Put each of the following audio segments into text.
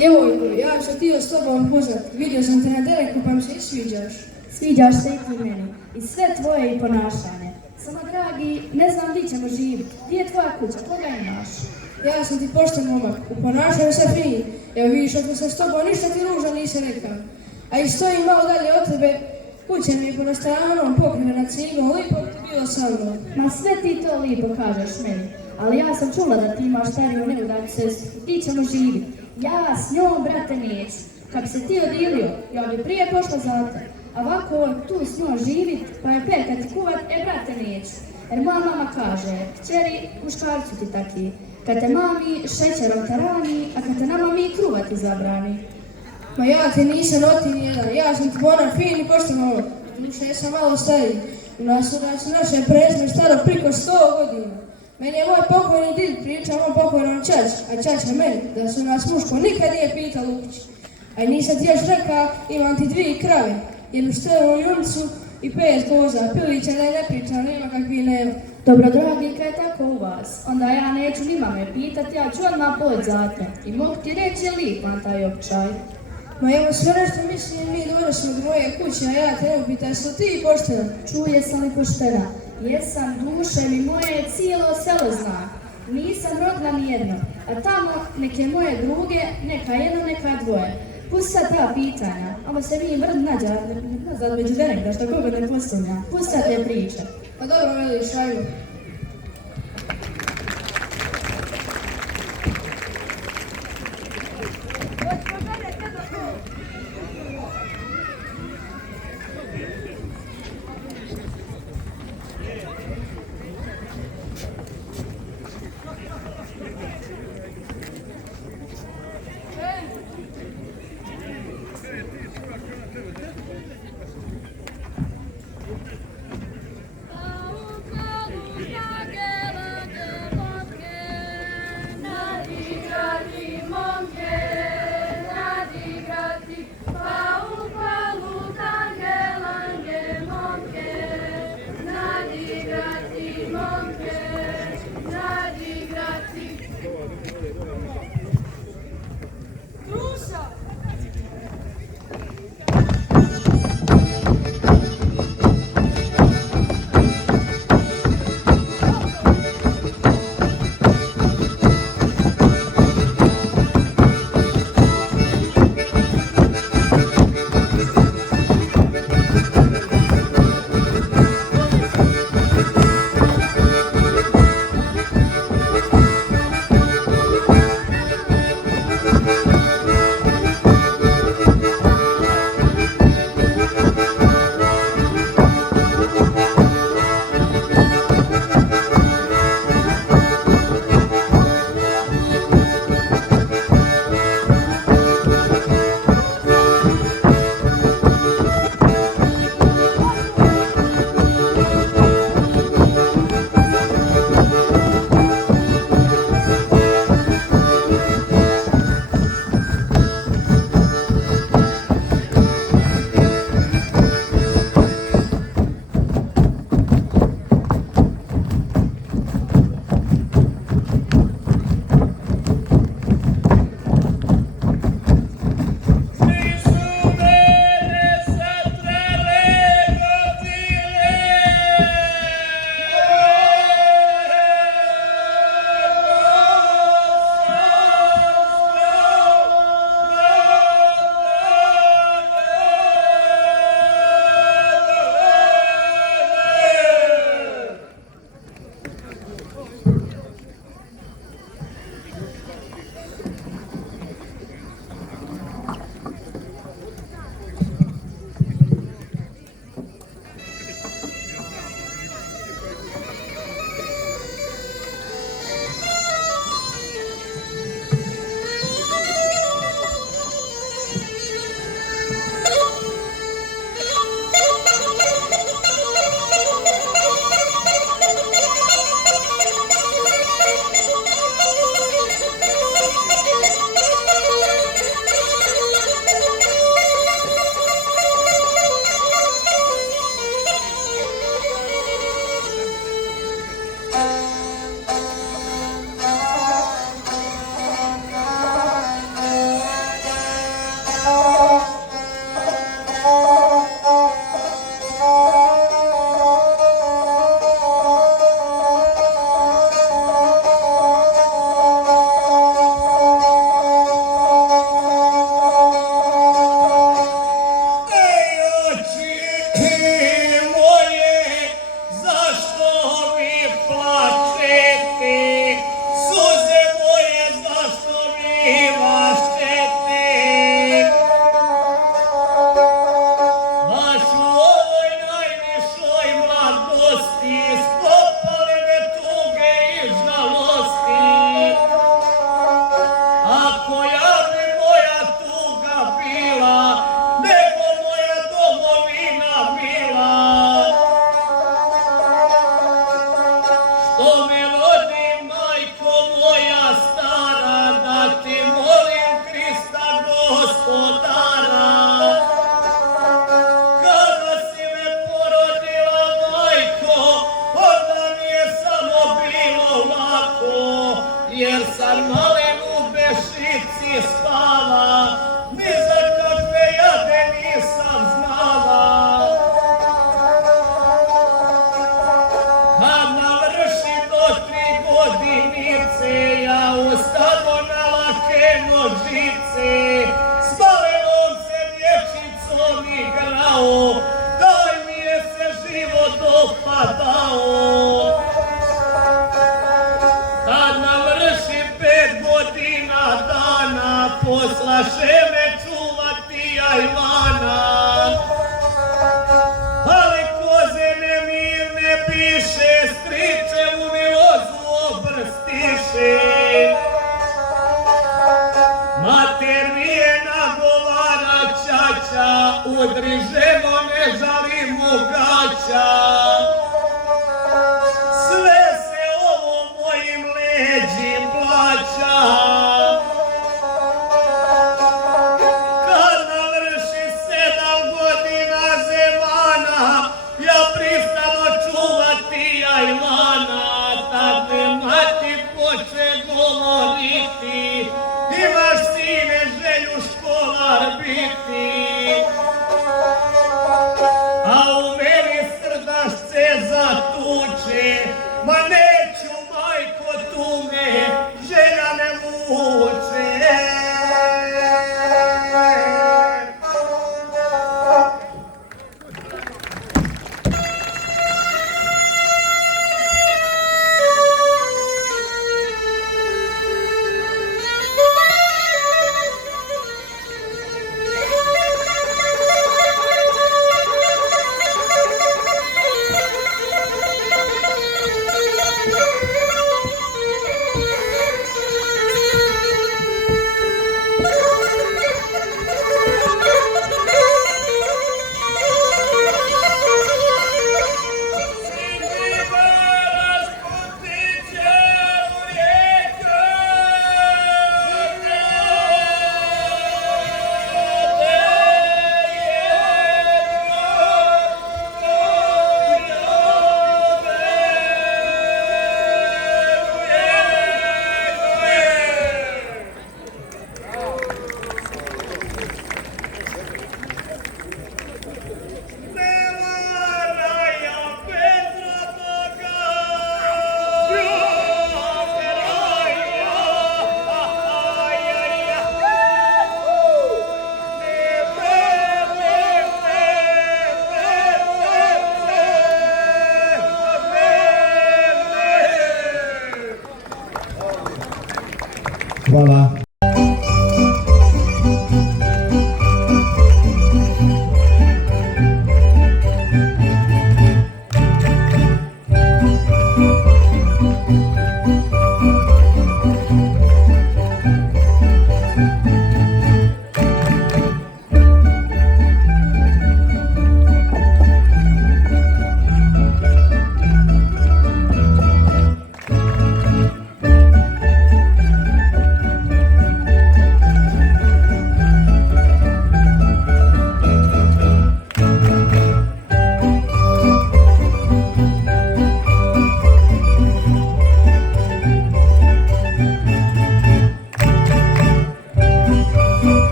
Djevojko, ja bih se htio s tobom upoznati. Vidio sam te na teleku pa mi se i sviđaš. Sviđaš se i ti meni. I sve tvoje i ponašanje. Samo, dragi, ne znam gdje ćemo živjeti. Gdje je tvoja kuća? Koga imaš? Ja sam ti pošten momak. U ponašanju se fin. Evo vidiš, ako sam s tobom ništa ti ružno nisam rekao. A i stojim malo dalje od tebe. Kuća mi je po nastranom pokrivena cigom. Lipo bi ti bilo sa mnom. Ma sve ti to lipo kažeš meni. Ali ja sam čula da ti imaš stariju neudatu sestru. Gdje ćemo živjeti? Ja s njom, brate, neću. Kad bi se ti odilio, ja bi prije pošla za te. A ovako tu s njom živit, pa je pekati kuvat, brate, neću. Jer moja mama kaže, kćeri, muškarcu ti taki. Kad te mami šećerom tarani, a kad te na mami kruva ti zabrani. Ma ja ti nisam oti nijedan, ja sam ti bonar fin i pošten momak. Duše, ja sam malo stariji. U nas su naše prezme staro priko 100 godina. Meni je moj pokojni did pričao moj pokojnom čač, a čača meni, da su nas muško nikad nije pita Lukić. A nisam ti još reka, imam ti 2 krave, jednu strelu juncu i 5 koza, pilića da je ne priča, nema kakvi nema. Dobro, dragi, kad je tako u vas, onda ja neću ni mame pitat, ja ću odmah poći za te. I mogu ti reći je lijep vam taj običaj. Ma evo sve nešto mislim, mi dođe smo do moje kuće, a ja te ne pitaj, su ti poštena? Čuje sam li poštena? Jesam, duše mi moje cijelo selo zna. Nisam rodila nijedno, a tamo neke moje druge, neka jedno, neka dvoje. Pusti sad ta pitanja, ovo se mi vrd nazad među venek, da što koga ne postavlja. Pusti sad te priče. Pa dobro, veliš, ajmo. jer sam malen u bešici spava, ni za kakve jade nisam znala. Kad navršim do 3 godinice, ja ustavo na lake nožice, s malenom se dječicom igrao, taj mi je se život dopadao. Kad navršim 5 godina dana, poslaše me čuvati ajvana. Ali koze nemirne piše, striče mu mi vozu obrstiše. Mater mi je nagovara ćaća, udri ženo ne žalim mu gaća. Sve se ovo mojim leđim plaća. Kad navrši 7 godina zemana, ja pristano čuvati ajvana. Tad me mati poče govoriti, imaš sine želju školar biti. A u meni srdašce zatuče, ma neću majko tu me želja ne muče. Hvala.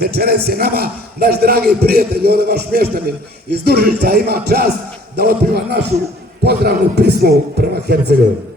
Večeras je nama naš dragi prijatelj, ovdje vaš mještanin iz Dužica ima čast da otpiva našu pozdravnu pismu prema Hercegovini.